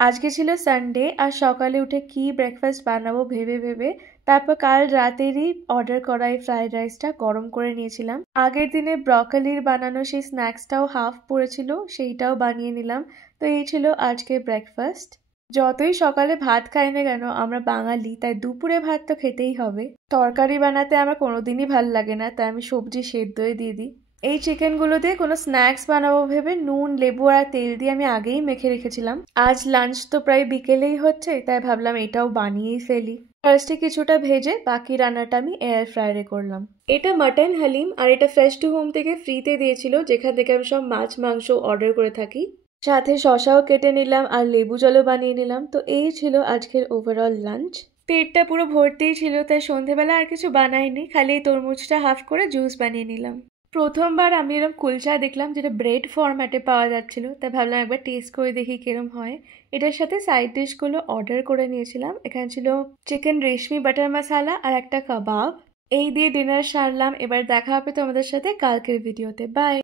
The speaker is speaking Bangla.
আজকে ছিল সানডে আর সকালে উঠে কি ব্রেকফাস্ট বানাবো ভেবে ভেবে তারপর কাল রাতেরই অর্ডার করা এই ফ্রাইড রাইসটা গরম করে নিয়েছিলাম। আগের দিনে ব্রকলির বানানো সেই স্ন্যাক্সটাও হাফ পড়েছিল, সেইটাও বানিয়ে নিলাম। তো এই ছিল আজকে ব্রেকফাস্ট। যতই সকালে ভাত খাই না কেন, আমরা বাঙালি তাই দুপুরে ভাত তো খেতেই হবে। তরকারি বানাতে আমার কোনোদিনই ভাল লাগে না, তাই আমি সবজি সেদ্ধই দিয়ে দিই। এই চিকেনগুলো দিয়ে কোনো স্ন্যাক্স বানাবো ভেবে নুন লেবু আর তেল দিয়ে আমি আগেই মেখে রেখেছিলাম। আজ লাঞ্চ তো প্রায় বিকেলেই হচ্ছে, তাই ভাবলাম এটাও বানিয়েই ফেলি। ফার্স্টে কিছুটা ভেজে বাকি রান্নাটা আমি এয়ার ফ্রায়ারে করলাম। এটা মাটন হালিম আর এটা ফ্রেশ টু হোম থেকে ফ্রিতে দিয়েছিল, যেখান থেকে আমি সব মাছ মাংস অর্ডার করে থাকি। সাথে শসাও কেটে নিলাম আর লেবু জলও বানিয়ে নিলাম। তো এই ছিল আজকের ওভারঅল লাঞ্চ। পেটটা পুরো ভর্তিই ছিল, তাই সন্ধেবেলা আর কিছু বানাইনি, খালি এই তরমুজটা হাফ করে জুস বানিয়ে নিলাম। প্রথমবার আমি এরকম কুলচা দেখলাম যেটা ব্রেড ফরম্যাটে পাওয়া যাচ্ছিল, তাই ভাবলাম একবার টেস্ট করে দেখি কিরম হয়। এটার সাথে সাইড ডিশগুলো অর্ডার করে নিয়েছিলাম। এখানে ছিল চিকেন রেশমি বাটার মশালা আর একটা কাবাব। এই দিয়ে ডিনার সারলাম। এবার দেখা হবে তোমাদের সাথে কালকের ভিডিওতে। বাই।